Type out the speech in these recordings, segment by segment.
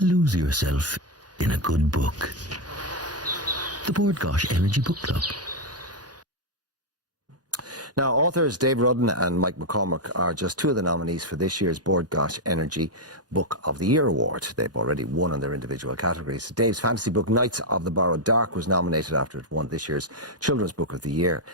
Lose yourself in a good book. The Board Gosh Energy Book Club. Now, authors Dave Rudden and Mike McCormack are just two of the nominees for this year's Board Gosh Energy Book of the Year award. They've already won in their individual categories. Dave's fantasy book Knights of the Borrowed Dark was nominated after it won this year's Children's Book of the Year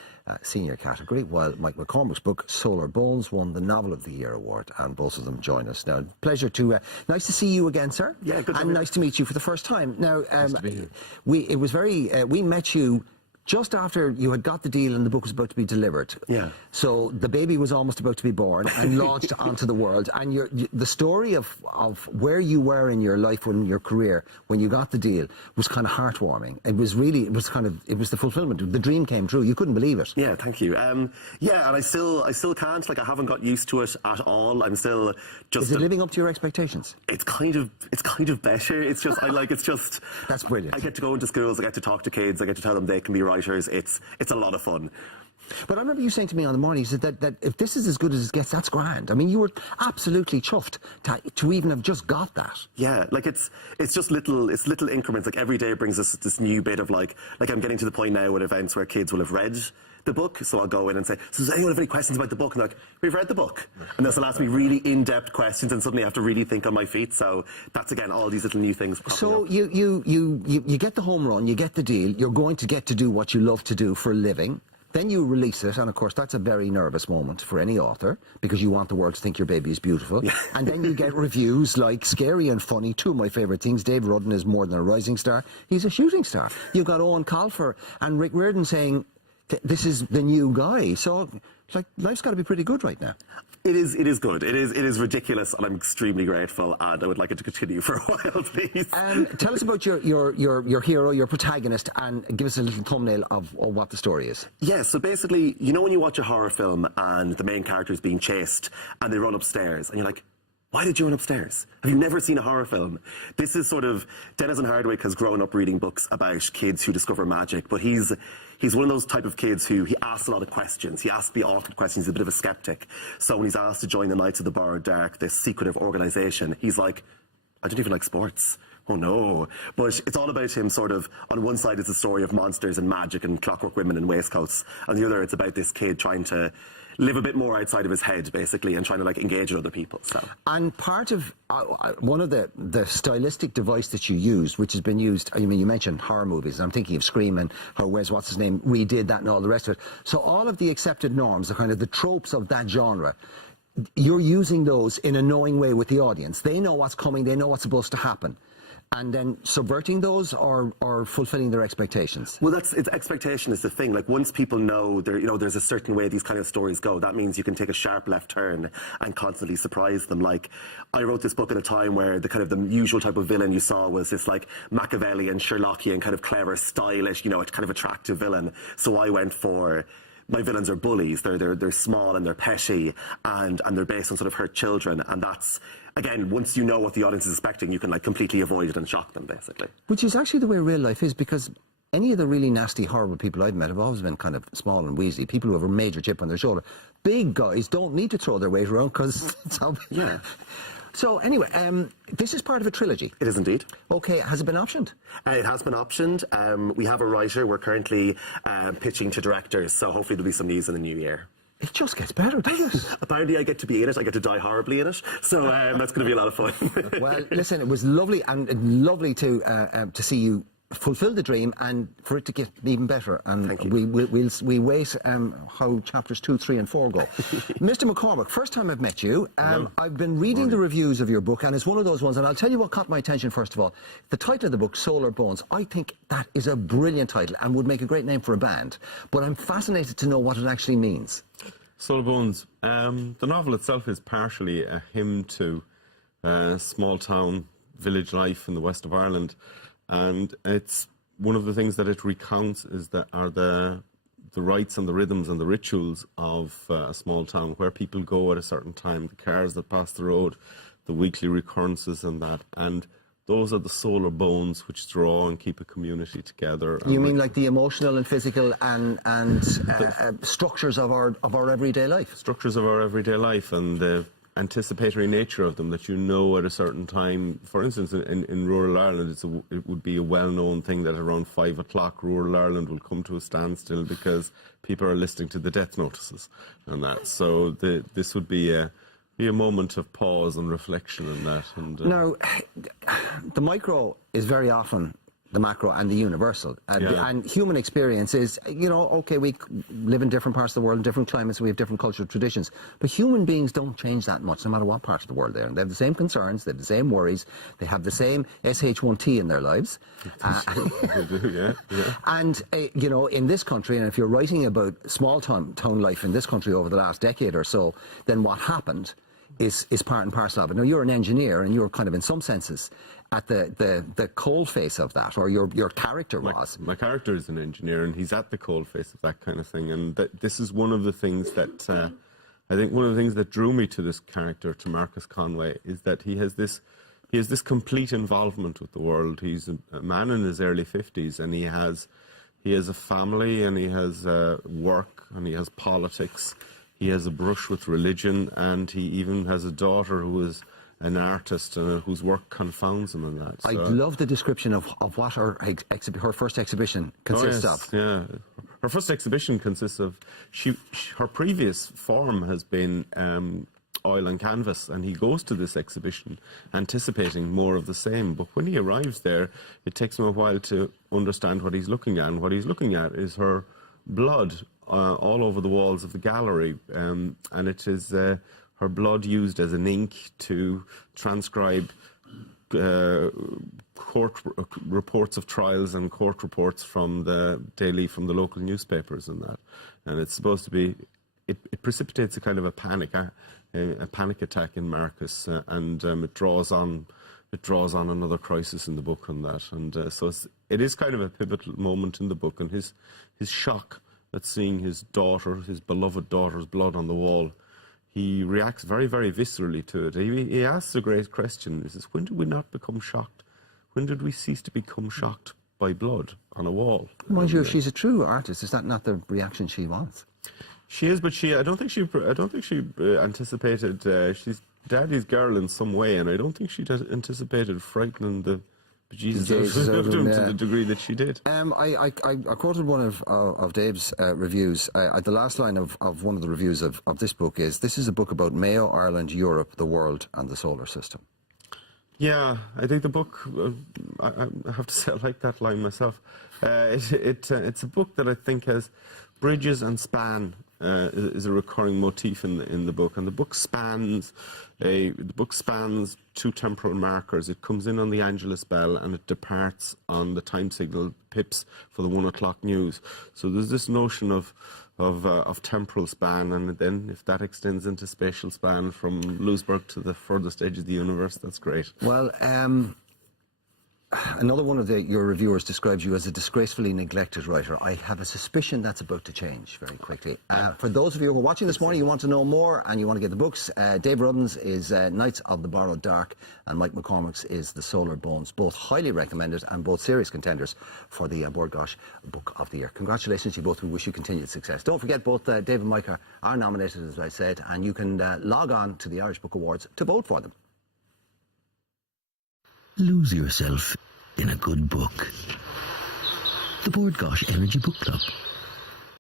senior category, while Mike McCormack's book Solar Bones won the Novel of the Year award, and both of them join us now. Pleasure to nice to see you again, sir. Yeah, good. And nice to meet you for the first time. Now, nice to be here. We met you just after you had got the deal and the book was about to be delivered. Yeah. So the baby was almost about to be born and launched onto the world. And the story of where you were in your life or in your career when you got the deal was kind of heartwarming. It was the fulfillment. The dream came true. You couldn't believe it. Yeah, thank you. Yeah, and I still can't. Like, I haven't got used to it at all. I'm still just. Is it living up to your expectations? It's kind of better. It's just That's brilliant. I get to go into schools. I get to talk to kids. I get to tell them they can be writers. It's a lot of fun. But I remember you saying to me on the morning, you said that if this is as good as it gets, that's grand. I mean, you were absolutely chuffed to even have just got that. Yeah, like it's just little increments. Like, every day brings us this new bit of like I'm getting to the point now with events where kids will have read the book, so I'll go in and say, so does anyone have any questions about the book? And they're like, we've read the book. And they'll ask me really in-depth questions, and suddenly I have to really think on my feet. So that's, again, all these little new things. So you get the home run, you get the deal, you're going to get to do what you love to do for a living. Then you release it, and of course that's a very nervous moment for any author, because you want the world to think your baby is beautiful. Yeah. And then you get reviews like Scary and Funny, two of my favourite things. Dave Rudden is more than a rising star, he's a shooting star. You've got Owen Colfer and Rick Riordan saying, this is the new guy. So, like, life's got to be pretty good right now. It is good. It is ridiculous, and I'm extremely grateful, and I would like it to continue for a while, please. Tell us about your hero, your protagonist, and give us a little thumbnail of what the story is. Yeah, so basically, you know when you watch a horror film and the main character is being chased and they run upstairs, and you're like, why did you run upstairs? Have you never seen a horror film? This is sort of, Dennis Hardwick has grown up reading books about kids who discover magic, but he's one of those type of kids who he asks a lot of questions. He asks the awkward questions. He's a bit of a skeptic. So when he's asked to join the Knights of the Borrowed Dark, this secretive organisation, he's like, I don't even like sports. Oh no. But it's all about him sort of, on one side it's a story of monsters and magic and clockwork women and waistcoats. On the other, it's about this kid trying to live a bit more outside of his head, basically, and trying to, like, engage with other people. So. And part of one of the stylistic device that you use, which has been used, I mean, you mentioned horror movies, and I'm thinking of Scream and how what's his name redid that and all the rest of it. So all of the accepted norms, the kind of the tropes of that genre, you're using those in a knowing way with the audience. They know what's coming, they know what's supposed to happen. And then subverting those or fulfilling their expectations? Well, expectation is the thing. Like, once people know there's a certain way these kind of stories go, that means you can take a sharp left turn and constantly surprise them. Like, I wrote this book at a time where the usual type of villain you saw was this, like, Machiavellian, Sherlockian, kind of clever, stylish, kind of attractive villain. So I went for, my villains are bullies. They're small and they're petty, and they're based on sort of hurt children, and that's, again, once you know what the audience is expecting, you can, like, completely avoid it and shock them, basically. Which is actually the way real life is, because any of the really nasty, horrible people I've met have always been kind of small and wheezy, people who have a major chip on their shoulder. Big guys don't need to throw their weight around because it's obvious. Yeah. So anyway, this is part of a trilogy. It is indeed. Okay, has it been optioned? It has been optioned. We have a writer. We're currently pitching to directors, so hopefully there'll be some news in the new year. It just gets better, doesn't it? Apparently I get to be in it. I get to die horribly in it. So that's going to be a lot of fun. Well, listen, it was lovely, and lovely to see you fulfil the dream and for it to get even better. And thank you. we wait how chapters 2, 3 and 4 go. Mr. McCormack, first time I've met you. I've been reading the reviews of your book, and it's one of those ones, and I'll tell you what caught my attention first of all. The title of the book, Solar Bones, I think that is a brilliant title and would make a great name for a band. But I'm fascinated to know what it actually means. Solar Bones. The novel itself is partially a hymn to small town village life in the west of Ireland, and it's one of the things that it recounts is that are the rites and the rhythms and the rituals of a small town, where people go at a certain time, the cars that pass the road, the weekly recurrences and that, and those are the solar bones which draw and keep a community together. You mean like the emotional and physical and structures of our everyday life? Structures of our everyday life, and anticipatory nature of them, that you know at a certain time. For instance, in rural Ireland, it would be a well-known thing that around 5 o'clock rural Ireland will come to a standstill because people are listening to the death notices and that. So this would be a moment of pause and reflection on that. And Now, the micro is very often the macro and the universal. And human experience is, okay, we live in different parts of the world, in different climates, we have different cultural traditions. But human beings don't change that much, no matter what part of the world they're in. They have the same concerns, they have the same worries, they have the same SH1T in their lives. And, in this country, and if you're writing about small town life in this country over the last decade or so, then what happened is part and parcel of it. Now, you're an engineer, and you're kind of, in some senses, at the cold face of that, or your character was. My character is an engineer, and he's at the cold face of that kind of thing. And this is one of the things that I think one of the things that drew me to this character, to Marcus Conway, is that he has this complete involvement with the world. He's a man in his early 50s, and he has a family, and he has work, and he has politics. He has a brush with religion, and he even has a daughter who is an artist whose work confounds him in that. So. I love the description of what her first exhibition consists of. Yeah, her first exhibition consists of her previous form has been oil and canvas, and he goes to this exhibition anticipating more of the same. But when he arrives there, it takes him a while to understand what he's looking at. And what he's looking at is her blood all over the walls of the gallery, and it is her blood used as an ink to transcribe court reports of trials and court reports from the local newspapers and that. And it's supposed to be, it precipitates a kind of a panic attack in Marcus, and it draws on another crisis in the book on that. And so it is kind of a pivotal moment in the book, and his shock at seeing his beloved daughter's blood on the wall. He reacts very, very viscerally to it. He asks a great question. He says, when did we not become shocked? When did we cease to become shocked by blood on a wall? Mind you, she's a true artist. Is that not the reaction she wants? She is, but I don't think she anticipated. She's daddy's girl in some way, and I don't think she anticipated frightening the Jesus out of him to the degree that she did. I quoted one of Dave's reviews. The last line of one of the reviews of this book is, "This is a book about Mayo, Ireland, Europe, the world, and the solar system." Yeah, I think the book, I have to say I like that line myself. It's a book that I think has bridges and span is a recurring motif in the book, and the book spans two temporal markers. It comes in on the Angelus bell, and it departs on the time signal pips for the 1 o'clock news. So there's this notion of temporal span, and then if that extends into spatial span from Louisburg to the furthest edge of the universe, that's great. Well, another one of your reviewers describes you as a disgracefully neglected writer. I have a suspicion that's about to change very quickly. For those of you who are watching this morning, you want to know more and you want to get the books, Dave Rudden's is Nights of the Borrowed Dark, and Mike McCormick's is The Solar Bones. Both highly recommended and both serious contenders for the Bord Gáis Book of the Year. Congratulations to you both. We wish you continued success. Don't forget, both Dave and Mike are nominated, as I said, and you can log on to the Irish Book Awards to vote for them. Lose yourself in a good book. The Bord Gáis Energy Book Club.